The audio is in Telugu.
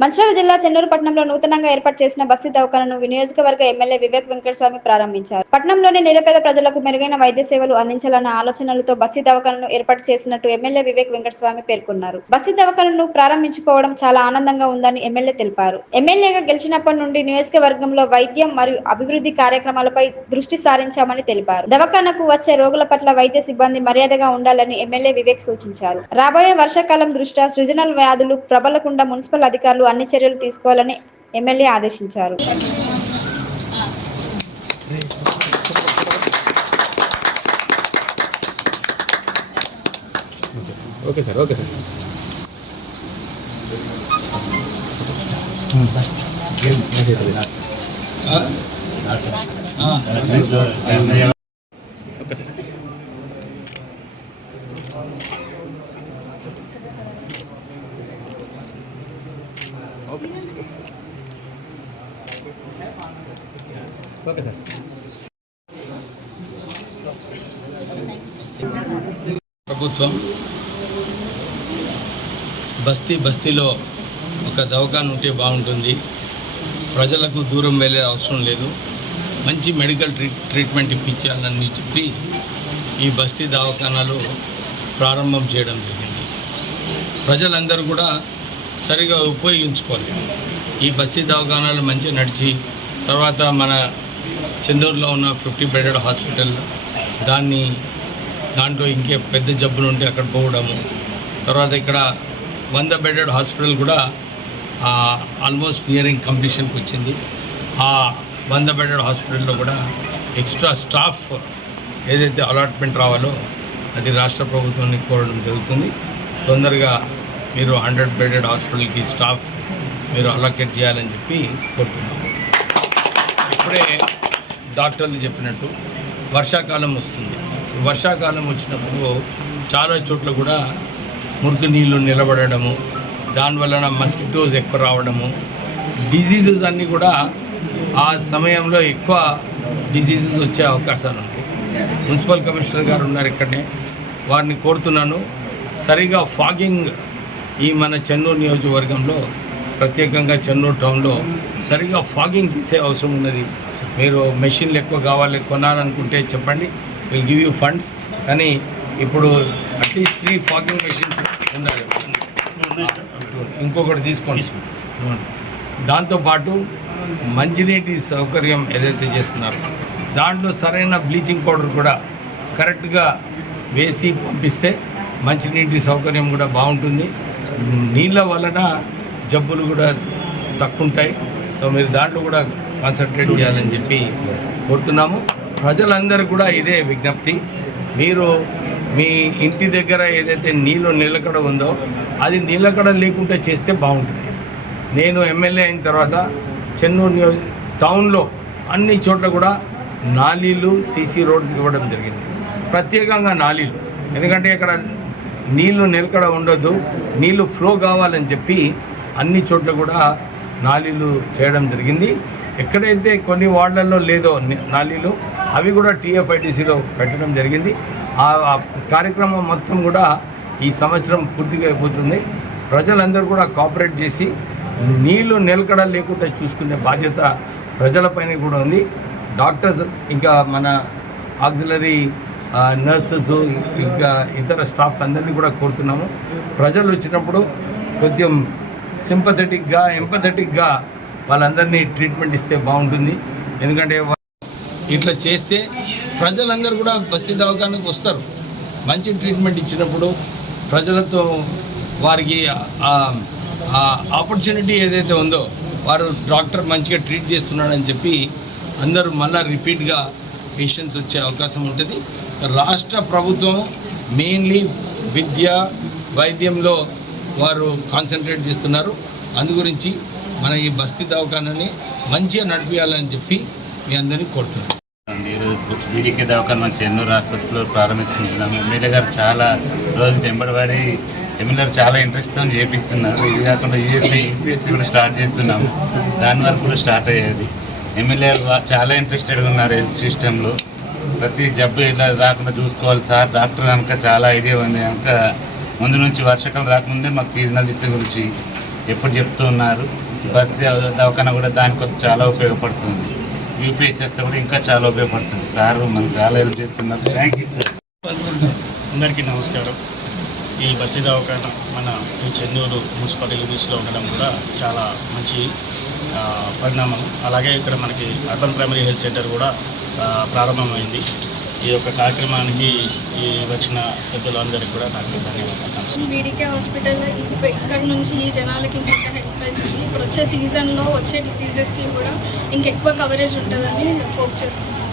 మంచిర్యాల జిల్లా చెన్నూరు పట్టణంలో నూతనంగా ఏర్పాటు చేసిన బస్తీ దవాఖానను నియోజకవర్గ ఎమ్మెల్యే వివేక్ వెంకటస్వామి ప్రారంభించారు. పట్టణంలోని నిరుపేద ప్రజలకు మెరుగైన వైద్య సేవలు అందించాలన్న ఆలోచనలతో బస్తీ దవాఖానను ఏర్పాటు చేసినట్టు ఎమ్మెల్యే వివేక్ వెంకటస్వామి పేర్కొన్నారు. బస్తీ దవాఖానను ప్రారంభించుకోవడం చాలా ఆనందంగా ఉందని ఎమ్మెల్యే తెలిపారు. ఎమ్మెల్యేగా గెలిచినప్పటి నుండి నియోజకవర్గంలో వైద్యం మరియు అభివృద్ధి కార్యక్రమాలపై దృష్టి సారించామని తెలిపారు. దవాఖానకు వచ్చే రోగుల పట్ల వైద్య సిబ్బంది మర్యాదగా ఉండాలని ఎమ్మెల్యే వివేక్ సూచించారు. రాబోయే వర్షాకాలం దృష్ట్యా సృజనల్ వ్యాధులు ప్రబలకుండా మున్సిపల్ అధికారులు అన్ని చర్యలు తీసుకోవాలని ఎమ్మెల్యే ఆదేశించారు. Okay sir. Okay sir. Okay sir. ప్రభుత్వం బస్తీలో ఒక దవాఖాన ఉంటే బాగుంటుంది. ప్రజలకు దూరం వెళ్ళే అవసరం లేదు. మంచి మెడికల్ ట్రీట్మెంట్ ఇప్పించాలని చెప్పి ఈ బస్తీ దవాఖానాలు ప్రారంభం చేయడం జరిగింది. ప్రజలందరూ కూడా సరిగా ఉపయోగించుకోవాలి. ఈ బస్తీ దవాఖానాలు మంచిగా నడిచి తర్వాత మన చెన్నూరులో ఉన్న 50 బెడెడ్ హాస్పిటల్ దాంట్లో ఇంకే పెద్ద జబ్బులు ఉంటే అక్కడ పోవడము, తర్వాత ఇక్కడ 100 బెడెడ్ హాస్పిటల్ కూడా ఆల్మోస్ట్ నియరింగ్ కంప్లీషన్కి వచ్చింది. ఆ 100 బెడెడ్ హాస్పిటల్లో కూడా ఎక్స్ట్రా స్టాఫ్ ఏదైతే అలాట్మెంట్ రావాలో అది రాష్ట్ర ప్రభుత్వాన్ని కోరడం జరుగుతుంది. తొందరగా మీరు 100 బెడెడ్ హాస్పిటల్కి స్టాఫ్ మీరు అలొకేట్ చేయాలని చెప్పి కోరుతున్నాము. ఇప్పుడే డాక్టర్లు చెప్పినట్టు వర్షాకాలం వస్తుంది. వర్షాకాలం వచ్చినప్పుడు చాలా చోట్ల కూడా మురికి నీళ్ళు నిలబడము, దానివలన మస్కిటోస్ ఎక్కువ రావడము, డిజీజెస్ అన్నీ కూడా ఆ సమయంలో ఎక్కువ డిజీజెస్ వచ్చే అవకాశాలు ఉన్నాయి. మున్సిపల్ కమిషనర్ గారు ఉన్నారు ఇక్కడనే, వారిని కోరుతున్నాను సరిగా ఫాగింగ్ ఈ మన చెన్నూరు నియోజకవర్గంలో ప్రత్యేకంగా చెన్నూరు టౌన్లో సరిగా ఫాగింగ్ చేసే అవసరం ఉన్నది. మీరు మెషిన్లు ఎక్కువ కావాలి కొనాలనుకుంటే చెప్పండి, విల్ గివ్ యూ ఫండ్స్. కానీ ఇప్పుడు అట్లీస్ట్ 3 ఫాగింగ్ మెషిన్స్ ఉండాలి. ఇంకొకటి తీసుకోండి. దాంతోపాటు మంచినీటి సౌకర్యం ఏదైతే చేస్తున్నారో దాంట్లో సరైన బ్లీచింగ్ పౌడర్ కూడా కరెక్ట్గా వేసి పంపిస్తే మంచినీటి సౌకర్యం కూడా బాగుంటుంది. నీళ్ళ వలన జబ్బులు కూడా తక్కువ ఉంటాయి. సో మీరు దాంట్లో కూడా కాన్సన్ట్రేట్ చేయాలని చెప్పి కోరుతున్నాము. ప్రజలందరూ కూడా ఇదే విజ్ఞప్తి, మీరు మీ ఇంటి దగ్గర ఏదైతే నీళ్ళు నిలకడ ఉందో అది నిలకడ లేకుండా చేస్తే బాగుంటుంది. నేను ఎమ్మెల్యే అయిన తర్వాత చెన్నూరు టౌన్లో అన్ని చోట్ల కూడా నాలీలు సీసీ రోడ్స్ ఇవ్వడం జరిగింది. ప్రత్యేకంగా నాలీలు, ఎందుకంటే ఇక్కడ నీళ్లు నిలకడ ఉండొద్దు, నీళ్లు ఫ్లో కావాలని చెప్పి అన్ని చోట్ల కూడా నాలీలు చేయడం జరిగింది. ఎక్కడైతే కొన్ని వార్డులలో లేదో నాలీలు అవి కూడా TFIDCలో పెట్టడం జరిగింది. ఆ కార్యక్రమం మొత్తం కూడా ఈ సంవత్సరం పూర్తిగా అయిపోతుంది. ప్రజలందరూ కూడా కోఆపరేట్ చేసి నీళ్లు నిలకడ లేకుండా చూసుకునే బాధ్యత ప్రజలపైన కూడా ఉంది. డాక్టర్స్ ఇంకా మన ఆక్సిలరీ నర్సెస్ ఇంకా ఇతర స్టాఫ్ అందరినీ కూడా కోరుతున్నాము, ప్రజలు వచ్చినప్పుడు కొంచెం సింపథెటిక్గా ఎంపథెటిక్గా వాళ్ళందరినీ ట్రీట్మెంట్ ఇస్తే బాగుంటుంది. ఎందుకంటే ఇట్లా చేస్తే ప్రజలందరూ కూడా బస్తీ దవాఖానకు వస్తారు. మంచి ట్రీట్మెంట్ ఇచ్చినప్పుడు ప్రజలతో వారికి ఆపర్చునిటీ ఏదైతే ఉందో వారు డాక్టర్ మంచిగా ట్రీట్ చేస్తున్నాడని చెప్పి అందరూ మళ్ళీ రిపీట్గా పేషెంట్స్ వచ్చే అవకాశం ఉంటుంది. రాష్ట్ర ప్రభుత్వం మెయిన్లీ విద్య వైద్యంలో వారు కాన్సన్ట్రేట్ చేస్తున్నారు. అందుగురించి మన ఈ బస్తీ దవాఖానాని మంచిగా నడిపించాలని చెప్పి మీ అందరినీ కోరుతున్నాను. ఈరోజు BDK దవాఖాన మన చెన్నూరు ఆసుపత్రిలో ప్రారంభించుకుంటున్నాము. ఎమ్మెల్యే గారు చాలా రోజులు వెంబడబడి ఎమ్మెల్యే గారు చాలా ఇంట్రెస్ట్తో చేపిస్తున్నారు. ఇది కాకుండా UPSC కూడా స్టార్ట్ చేస్తున్నాము. దాని వరకు కూడా స్టార్ట్ అయ్యేది. ఎమ్మెల్యే చాలా ఇంట్రెస్టెడ్గా ఉన్నారు హెల్త్ సిస్టంలో. ప్రతి జబ్బు ఇలా రాకుండా చూసుకోవాలి సార్. డాక్టర్ కనుక చాలా ఐడియా ఉంది కనుక ముందు నుంచి వర్షాకాలం రాకముందే మాకు సీజనల్ డిసీజ్ గురించి ఎప్పుడు చెప్తూ ఉన్నారు. బస్తీ దవాఖాన కూడా దానికోసం చాలా ఉపయోగపడుతుంది. యూపీఎస్ఎస్ కూడా ఇంకా చాలా ఉపయోగపడుతుంది. సార్ మనకు చాలా హెల్ప్ చేస్తున్నారు. Thank you sir. అందరికీ నమస్కారం. ఈ బస్తీ దవాఖాన మన ఈ చెన్నూరు మున్సిపల్ లిమిట్స్లో ఉండడం కూడా చాలా మంచి పరిణామం. అలాగే ఇక్కడ మనకి అర్బన్ ప్రైమరీ హెల్త్ సెంటర్ కూడా ప్రారంభమైంది. ఈ యొక్క కార్యక్రమానికి వచ్చిన పెద్దలందరికీ కూడా నాకు ధన్యవాదాలు. బీడీకే హాస్పిటల్ ఇక్కడ నుంచి ఈ జనాలకి ఇంకా హెల్ప్ అవుతుంది. ఇప్పుడు వచ్చే సీజన్లో వచ్చే డిసీజెస్కి కూడా ఇంకెక్కువ కవరేజ్ ఉంటుందని హోప్ చేస్తున్నాను.